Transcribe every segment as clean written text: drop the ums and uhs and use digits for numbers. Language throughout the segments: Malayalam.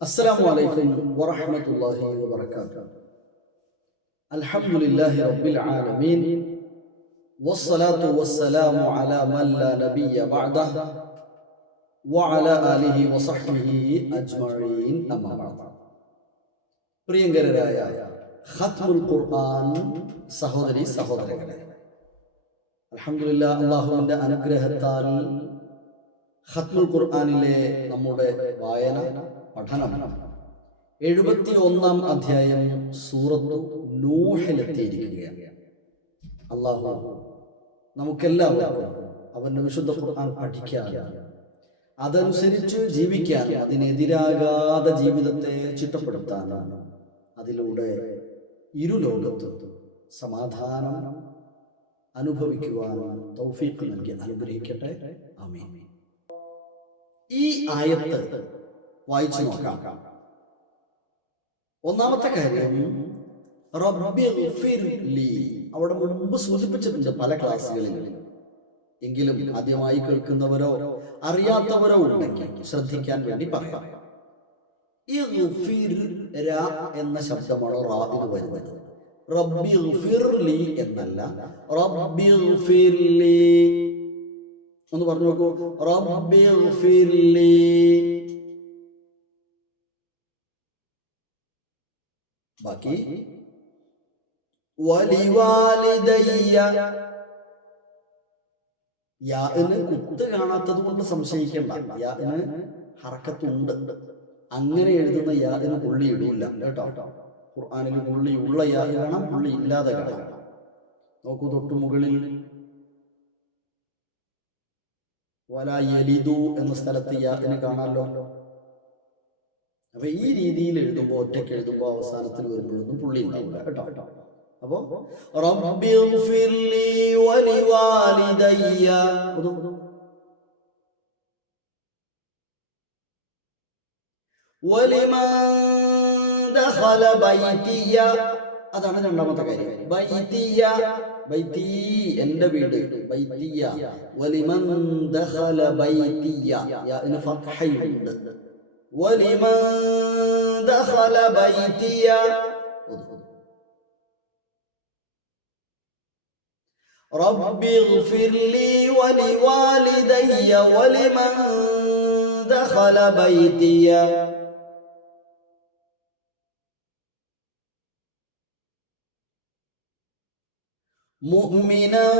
السلام عليكم ورحمة الله وبركاته. الحمد لله رب العالمين والصلاة والسلام على من لا نبي بعده وعلى آله وصحبه أجمعين أما بعد. പ്രിയങ്കരായ ഖത്മുൽ ഖുർആൻ സഹോദരി സഹോദരങ്ങളെ, അൽഹംദുലില്ലാഹ് അല്ലാഹുവിന്റെ അനുഗ്രഹത്താൽ ഖത്മുൽ ഖുർആനിലെ നമ്മുടെ വായന പഠനം 71-ാം അധ്യായം സൂറത്തു നൂഹിലെത്തിയിരിക്കുകയാണ്. അല്ലാഹു നമുക്കെല്ലാവർക്കും അവന്റെ വിശുദ്ധ ഖുർആൻ പഠിക്കാൻ, അതനുസരിച്ച് ജീവിക്കാൻ, അതിനെതിരാകാതെ ജീവിതത്തെ ചിട്ടപ്പെടുത്താനാണ്, അതിലൂടെ ഇരുലോകത്തും സമാധാനം അനുഭവിക്കുവാൻ തൗഫീഖ് നൽകി അനുഗ്രഹിക്കട്ടെ. ആമീൻ. ഈ ആയത്ത് വായിച്ചു നോക്കാം. ഒന്നാമത്തെ കാര്യം റബ്ബിഗ്ഫിർ ലീ, അവിടെ മുമ്പ് സൂചിപ്പിച്ചിട്ടുണ്ട് പല ക്ലാസ്സുകളിൽ. എങ്കിലും ആദ്യമായി കേൾക്കുന്നവരോ അറിയാത്തവരോ ഉണ്ടെങ്കിൽ ശ്രദ്ധിക്കാൻ വേണ്ടി പറയാം. ഇഗ്ഫിർ ര എന്ന ശബ്ദമാണ് റാഇന് വരുന്നത്. റബ്ബിഗ്ഫിർ ലീ എന്നല്ല, റബ്ബിഗ്ഫിർ ലീ. ഒന്ന് പറഞ്ഞു നോക്കൂ, റബ്ബിഗ്ഫിർ ലീ. ബാക്കി വലിവാലിദയ്യ, യാഇന് കുത്ത് കാണാത്തത് കൊണ്ട് സംശയിക്കേണ്ട. യാഇന് ഹറക്കത്തുണ്ട്. അങ്ങനെ എഴുതുന്ന യാഇന് പുള്ളി ഇടൂല കേട്ടോ. ഖുർആനിൽ പുള്ളി ഉള്ള യാ കാണാം, പുള്ളി ഇല്ലാതെ കാണാം. നോക്കൂ, തൊട്ടു മുകളിൽ വലാ യലിദു എന്ന സ്ഥലത്ത് യാഇന് കാണാമല്ലോ. അപ്പൊ ഈ രീതിയിൽ എഴുതുമ്പോൾ, ഒറ്റയ്ക്ക് എഴുതുമ്പോൾ അവസാനത്തിൽ വരുമ്പോഴൊന്നും പുള്ളി ഉണ്ടാവില്ല കേട്ടോ. അപ്പോ റബ്ബിഗ്ഫിർ ലീ വലിവാലിദയ്യ, വലിമൻ ദഖല ബൈതിയ, അതാണ് രണ്ടാമത്തെ കാര്യം. ബൈതിയ, ബൈതി എന്റെ വീട്, ബൈതിയ. വലിമൻ ദഖല ബൈതിയ, യാഇന് ഫത്ഹയുണ്ട്. വലിമൻ ദഖല ബൈതിയ, റബ്ബിഗ്ഫിർ ലീ വലിവാലിദയ്യ വലിമൻ ദഖല ബൈതിയ മുഅ്മിനൻ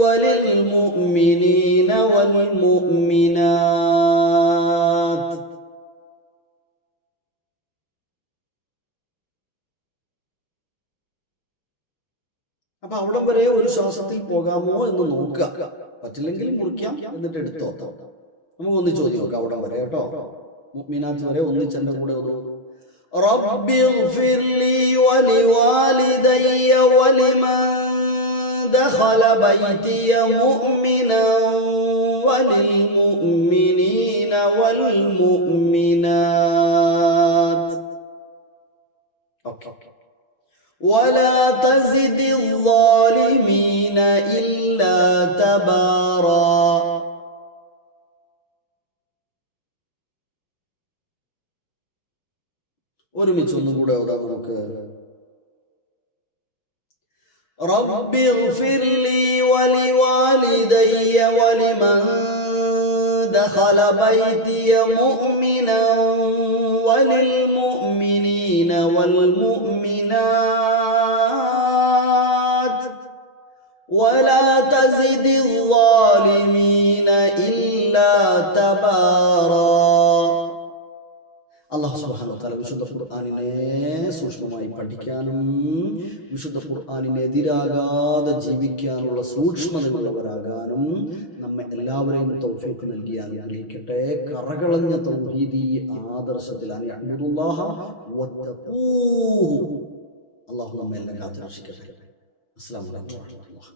വലിൽ മുഅ്മിനീന വൽ മുഅ്മിനാത്ത്. അപ്പൊ അവിടെ വരെ ഒരു ശ്വാസത്തിൽ പോകാമോ എന്ന് നോക്കുക. പറ്റില്ലെങ്കിൽ മുറിക്കാം, എന്നിട്ട് എടുത്തോ. നമുക്ക് ഒന്നിച്ച് ചോദ്യം നോക്കാം അവിടെ വരെ കേട്ടോ. മുഅ്മിനാത്ത് വരെ ഒന്നിച്ചെന്റെ കൂടെ ഒരു റബ്ബിഗ്ഫിർ ലീ വലിവാലിദയ്യ വലിമൻ ദഖല ബൈതിയ മുഅ്മിനൻ വലിൽ മുഅ്മിനീന വൽ മുഅ്മിനാത്ത്. ഓക്കേ. ولا تزد الظالمين إلا تبارا. ഒരുമിച്ച് ഒന്നുകൂടെ ഓതാം നമുക്ക്. റബ്ബിഗ്ഫിർ ലീ വലിവാലിദയ്യ വലിമൻ ദഖല ബൈതിയ മുഅ്മിനൻ വലിൽ മുഅ്മിനീന വൽ മുഅ്മിനാത്ത് വലാ തസിദി الظالمين إلا تبارا. അല്ലാഹു സുബ്ഹാനഹു വ തആല വിശുദ്ധ ഖുർആനിനെ സൂക്ഷ്മമായി പഠിക്കാനും വിശുദ്ധ ഖുർആനിനെതിരാകാതെ ജീവിക്കാനുള്ള സൂക്ഷ്മതയുള്ളവരാകാനും നമ്മെ എല്ലാവരെയും തൗഫീഖ് നൽകി അനുഗ്രഹിക്കട്ടെ. കറകളഞ്ഞ തൗഹീദി ആദർശത്തിൽ അനിഅബ്ദുല്ലാഹ വത്തഖൂഹു. അല്ലാഹു നമ്മെ എല്ലാം കാത്തുരക്ഷിക്കട്ടെ. അസ്സലാമു അലൈക്കും വറഹ്മത്തുള്ളാഹി.